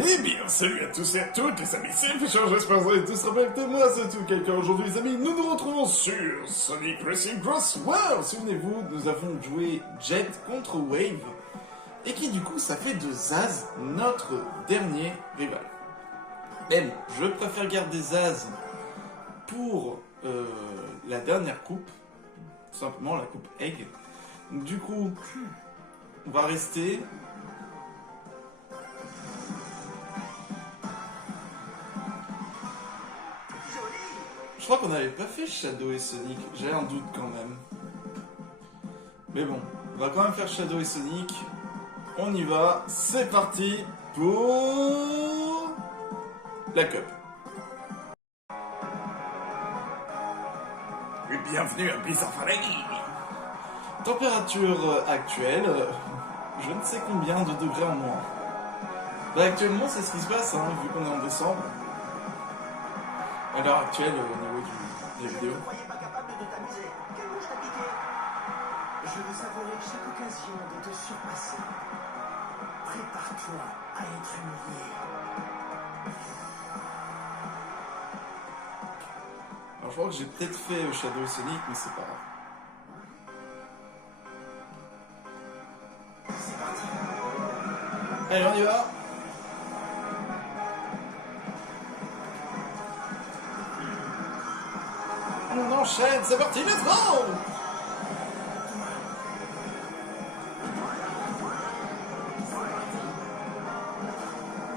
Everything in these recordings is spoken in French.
Eh bien, salut à tous et à toutes, les amis, c'est Fischer, j'espère que vous allez tous respecter moi, c'est tout quelqu'un. Aujourd'hui, les amis, nous nous retrouvons sur Sonic Racing Cross World. Souvenez-vous, nous avons joué Jet contre Wave, et qui du coup, ça fait de Zaz notre dernier rival. Mais bon, je préfère garder Zaz pour la dernière coupe, tout simplement la coupe Egg. Donc, du coup, on va rester... Je crois qu'on n'avait pas fait Shadow et Sonic, j'ai un doute quand même. Mais bon, on va quand même faire Shadow et Sonic. On y va, c'est parti pour la Cup. Et bienvenue à Blizzard Valley. Température actuelle, je ne sais combien de degrés en moins. Là, actuellement, c'est ce qui se passe, hein, vu qu'on est en décembre. À l'heure actuelle, au niveau des vidéos. Je ne croyais pas capable de t'amuser. Quelle mouche t'a piqué? Je veux savourer chaque occasion de te surpasser. Prépare-toi à être humilié. Alors je crois que j'ai peut-être fait Shadow et Sonic, mais c'est pas grave. C'est parti. Allez, on y va. On enchaîne, c'est parti, let's go!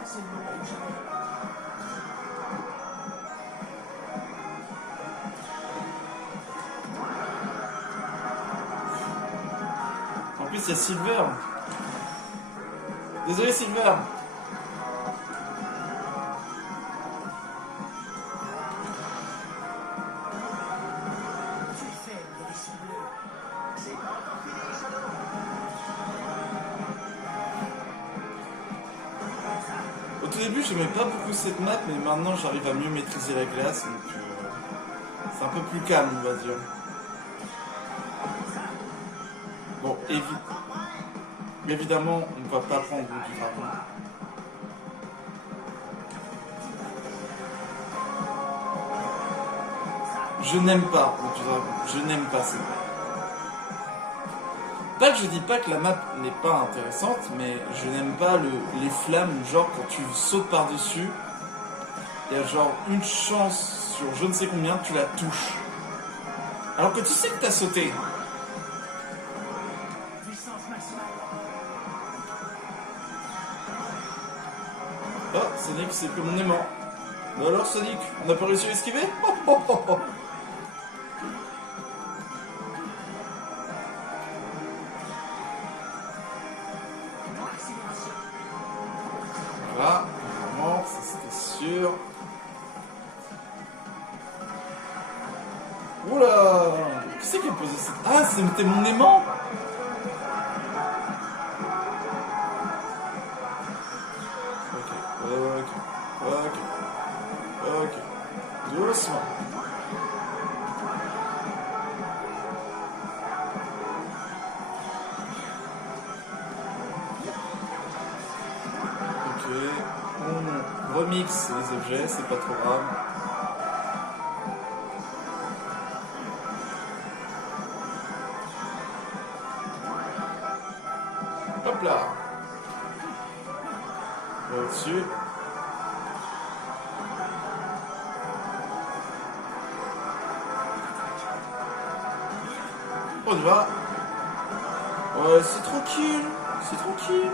C'est le moment ou jamais. En plus, il y a Silver. Désolé, Silver. Tu es faible, hérisson bleu. C'est pas encore fini, Shadow. Au tout début, j'aimais pas beaucoup cette map, mais maintenant j'arrive à mieux maîtriser la glace, donc c'est un peu plus calme, on va dire. Bon, évidemment, on va pas prendre du dragon. Je n'aime pas du dragon, je n'aime pas cette map. Pas que je dis pas que la map n'est pas intéressante, mais je n'aime pas les flammes, genre quand tu sautes par-dessus, il y a genre une chance sur je ne sais combien que tu la touches. Alors que tu sais que t'as sauté. Puissance maximale. Oh, Sonic, c'est que mon aimant. Bah alors Sonic, on n'a pas réussi à esquiver? Oh, oh, oh, oh. Accélération. Voilà, vraiment, ça c'était sûr. Oula! Qui c'est qui a posé ça? Ah, c'était mon aimant! Ok. Doucement. Ok, on remixe les objets, c'est pas trop grave. Hop là. Au-dessus. On y va. Ouais, c'est tranquille. C'est tranquille.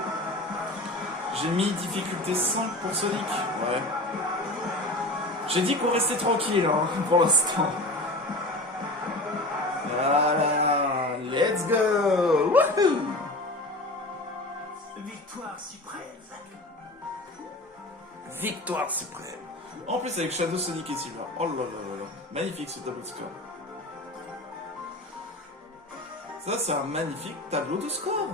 J'ai mis difficulté 5 pour Sonic. Ouais. J'ai dit qu'on restait tranquille, hein, pour l'instant. Voilà. Let's go. Wouhou. Victoire suprême. Victoire suprême. En plus avec Shadow, Sonic et Silver. Oh là là là là. Magnifique ce tableau de score. Ça, c'est un magnifique tableau de score.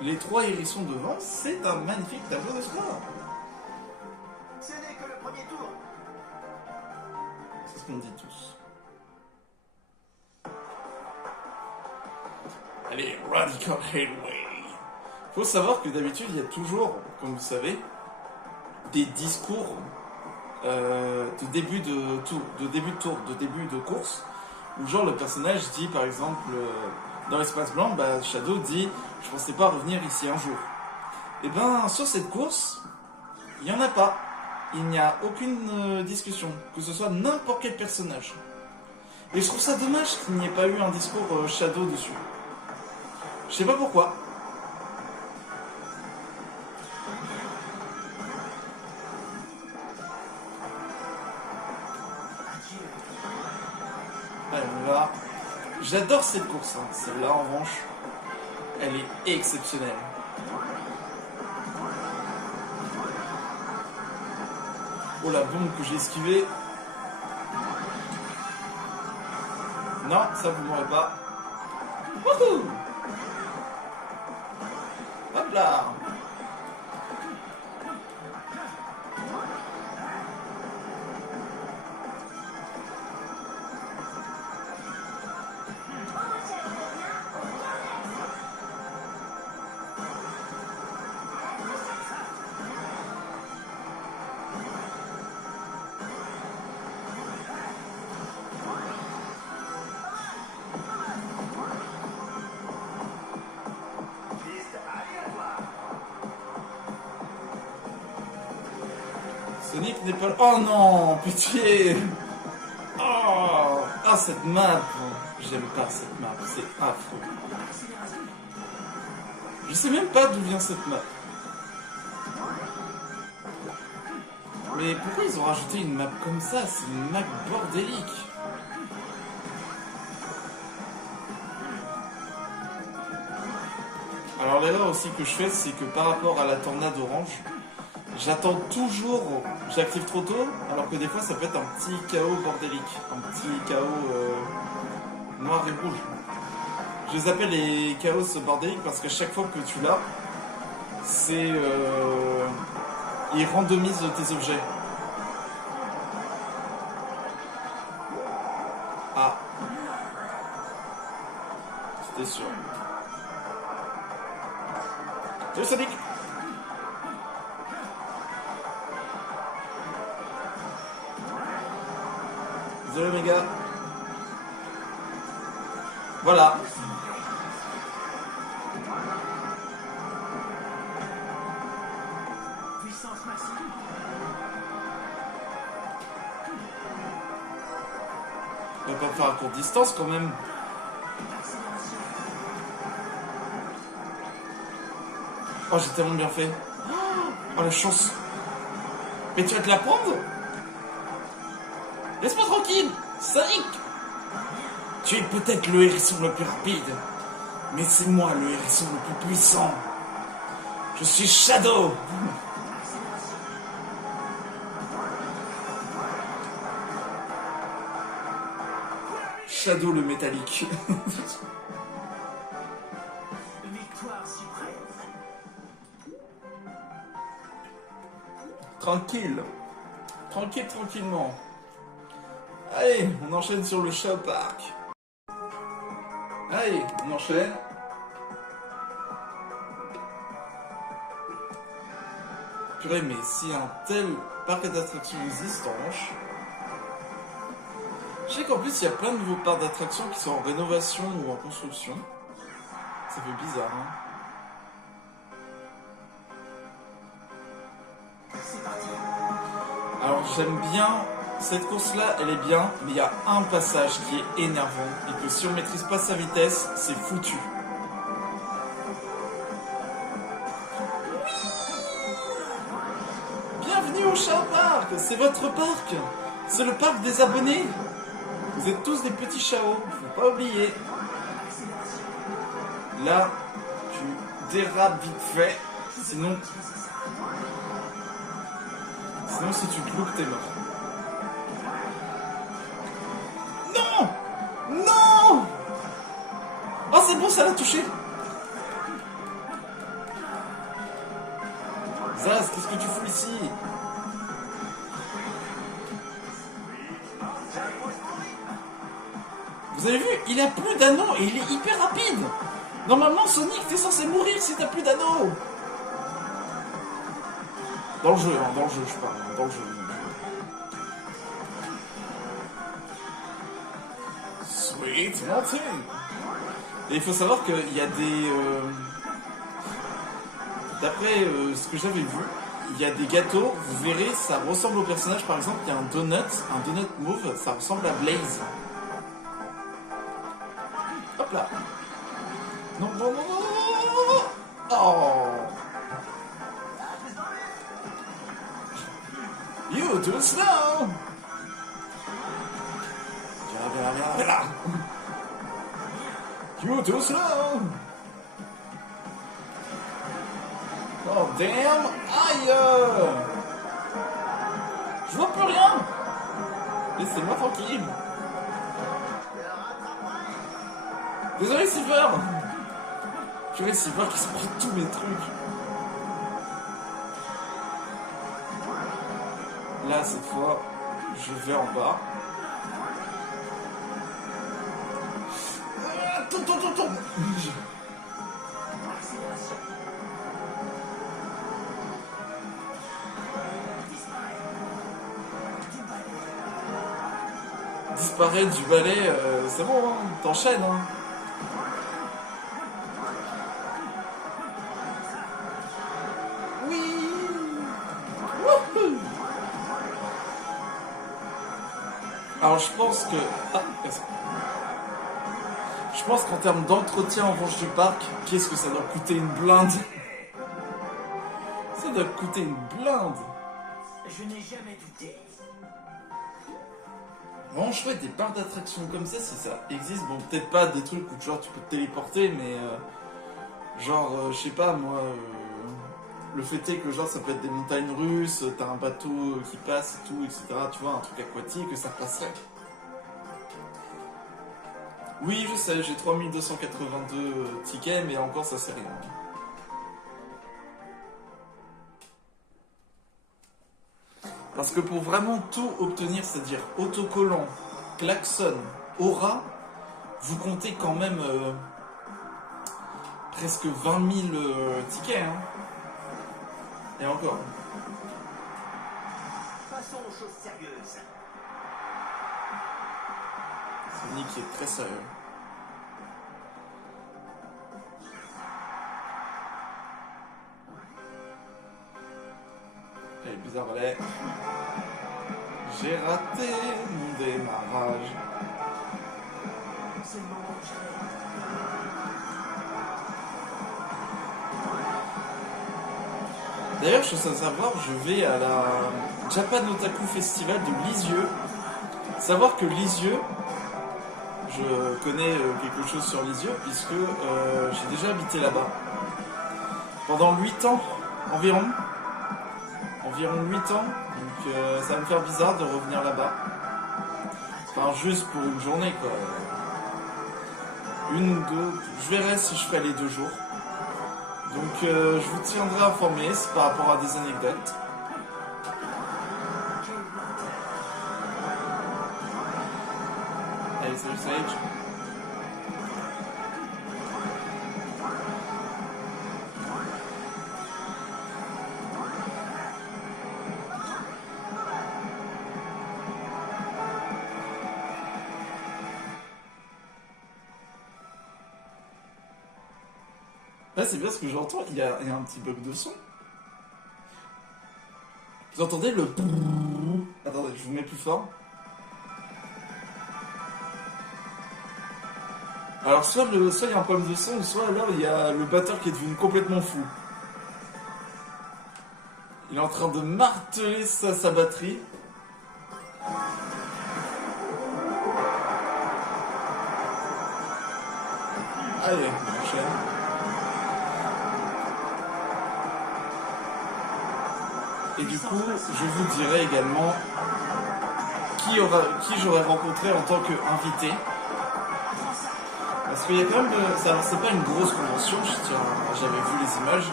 Les trois hérissons devant, c'est un magnifique tableau de score. Ce n'est que le premier tour. C'est ce qu'on dit tous. Allez, Radical Headway. Faut savoir que d'habitude, il y a toujours, comme vous savez, des discours de début de tour, de début de course, où genre le personnage dit par exemple dans l'espace blanc, bah, Shadow dit je pensais pas revenir ici un jour. Et ben sur cette course, il n'y en a pas. Il n'y a aucune discussion, que ce soit n'importe quel personnage. Et je trouve ça dommage qu'il n'y ait pas eu un discours Shadow dessus. Je sais pas pourquoi. Allez, on va. J'adore cette course, hein. Celle-là en revanche, elle est exceptionnelle. Oh la bombe que j'ai esquivée. Non, ça vous m'aurez pas. Wouhou! Hop là! Sonic n'est pas là. Oh non, pitié. Oh, ah, cette map. J'aime pas cette map, c'est affreux. Je sais même pas d'où vient cette map. Mais pourquoi ils ont rajouté une map comme ça? C'est une map bordélique. Alors l'erreur aussi que je fais, c'est que par rapport à la tornade orange, j'attends toujours, j'active trop tôt, alors que des fois ça peut être un petit chaos bordélique, un petit chaos noir et rouge. Je les appelle les chaos bordéliques parce qu'à chaque fois que tu l'as, c'est... il randomise tes objets. Ah. C'était sûr. Salut Sonic! Désolé mes gars. Voilà. Puissance maximum. On va pas faire à courte distance quand même. Oh, j'ai tellement bien fait. Oh, la chance. Mais tu vas te la prendre? Laisse-moi tranquille, Sonic. Tu es peut-être le hérisson le plus rapide, mais c'est moi le hérisson le plus puissant. Je suis Shadow. Shadow le métallique. Victoire suprême. Tranquille. Tranquille, tranquillement. Allez, on enchaîne sur le Shao Park. Allez, on enchaîne. Purée, mais si un tel parc d'attractions existe, en revanche... Je sais qu'en plus, il y a plein de nouveaux parcs d'attractions qui sont en rénovation ou en construction. Ça fait bizarre, hein. Alors, j'aime bien... Cette course-là, elle est bien, mais il y a un passage qui est énervant et que si on maîtrise pas sa vitesse, c'est foutu. Bienvenue au Shao Park, c'est votre parc. C'est le parc des abonnés. Vous êtes tous des petits chaos, faut pas oublier. Là, tu dérapes vite fait, sinon si tu te loupes, t'es mort. Non! Non! Oh, c'est bon, ça l'a touché. Zaz, qu'est-ce que tu fous ici? Vous avez vu? Il a plus d'anneaux et il est hyper rapide. Normalement, Sonic, t'es censé mourir si t'as plus d'anneaux. Dans le jeu, hein, dans le jeu, je parle, dans le jeu. Sweet Martin. Et il faut savoir qu'il y a des... D'après ce que j'avais vu, il y a des gâteaux, vous verrez, ça ressemble au personnage. Par exemple, il y a un donut mauve, ça ressemble à Blaze. Hop là. Non, non, non, non, non, non. Oh. You too slow. Viens là. You too slow. Oh damn. Aïe. Je vois plus rien. Laissez-moi tranquille. Désolé Silver. Je vais Silver qui se prend tous mes trucs. Là, cette fois, je vais en bas. Attends. Disparaître du balai, c'est bon, hein, t'enchaînes. Hein. Alors je pense que... je pense qu'en termes d'entretien en revanche du parc, qu'est-ce que ça doit coûter une blinde? Ça doit coûter une blinde. Je n'ai jamais douté. Vraiment chouette, des parcs d'attractions comme ça, si ça existe. Bon, peut-être pas des trucs où genre tu peux te téléporter, mais genre, je sais pas moi... le fait est que genre ça peut être des montagnes russes, t'as un bateau qui passe et tout, etc. Tu vois, un truc aquatique, ça passerait. Oui, je sais, j'ai 3282 tickets, mais encore ça c'est rien. Parce que pour vraiment tout obtenir, c'est-à-dire autocollant, klaxon, aura, vous comptez quand même presque 20 000 tickets, hein. Et encore. Passons aux choses sérieuses. Sonic est très sérieux. Allez, bizarre, allez. J'ai raté mon démarrage. C'est le moment où j'arrête. D'ailleurs, je sais savoir, je vais à la Japan Otaku Festival de Lisieux. Savoir que Lisieux, je connais quelque chose sur Lisieux, puisque j'ai déjà habité là-bas. Pendant 8 ans environ. Environ 8 ans. Donc ça va me faire bizarre de revenir là-bas. Enfin, juste pour une journée, quoi. Une, deux... Je verrai si je ferai les 2 jours. Donc je vous tiendrai informé par rapport à des anecdotes. Allez, salut Sage. Là, c'est bien ce que j'entends, il y a un petit bug de son. Vous entendez le... Attendez, je vous mets plus fort. Alors, soit il y a un problème de son, soit alors il y a le batteur qui est devenu complètement fou. Il est en train de marteler sa batterie. Allez, on enchaîne. Et du coup, je vous dirai également qui j'aurais rencontré en tant qu'invité. Parce qu'il y a quand même, c'est pas une grosse convention, j'avais vu les images,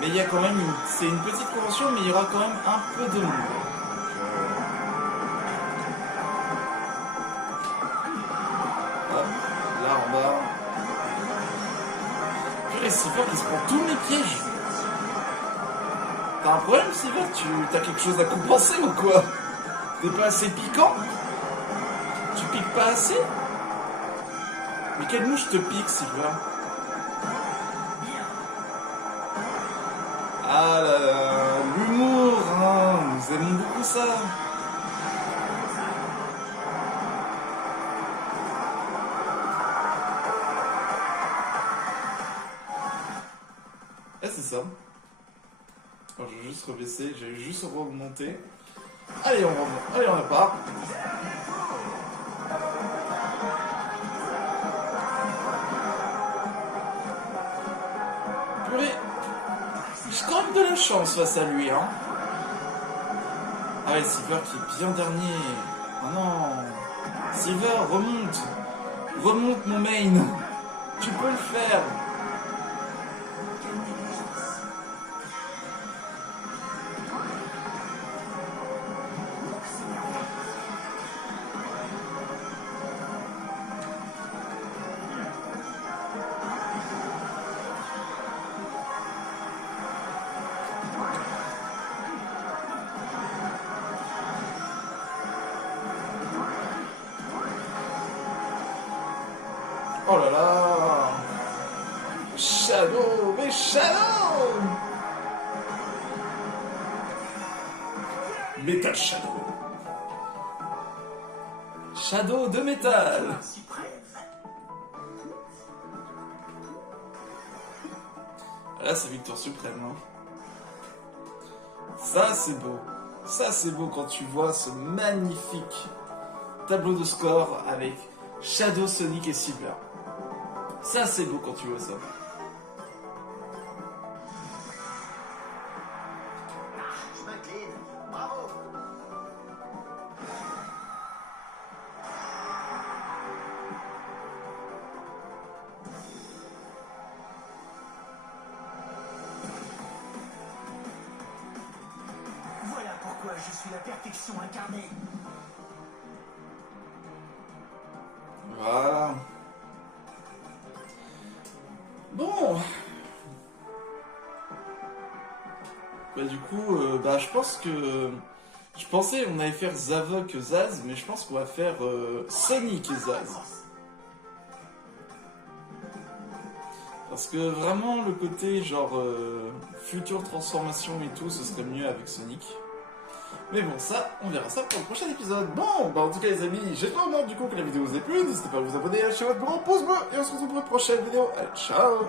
mais il y a quand même, c'est une petite convention, mais il y aura quand même un peu de monde. Hop, là en bas. Purée, c'est fort qu'il se prend tous mes pièges. T'as un problème, Silver? T'as quelque chose à compenser ou quoi? T'es pas assez piquant? Tu piques pas assez? Mais quelle mouche te pique, Silver? Ah là là, l'humour, hein, nous aimons beaucoup ça. Ah, c'est ça. Alors, je vais juste rebaisser, j'ai juste remonté. Allez, allez, on repart. Purée. J'ai quand même de la chance face à lui, hein. Ah ouais, Silver qui est bien dernier. Oh non. Silver, remonte. Remonte mon main. Tu peux le faire. Oh là là. Shadow, mais Shadow. Metal Shadow. Shadow de métal. Là, c'est victoire suprême. Hein. Ça, c'est beau. Ça, c'est beau quand tu vois ce magnifique tableau de score avec Shadow, Sonic et Silver. Ça, c'est beau quand tu vois ça. Je m'incline. Bravo. Voilà pourquoi je suis la perfection incarnée. Voilà. Bon. Bah du coup, je pense que... Je pensais on allait faire Zavok Zaz, mais je pense qu'on va faire Sonic et Zaz. Parce que vraiment le côté genre future transformation et tout, ce serait mieux avec Sonic. Mais bon, ça, on verra ça pour le prochain épisode. Bon, bah en tout cas les amis, j'espère vraiment du coup que la vidéo vous a plu. N'hésitez pas à vous abonner, à lâcher votre gros pouce bleu. Et on se retrouve pour une prochaine vidéo. Allez, ciao!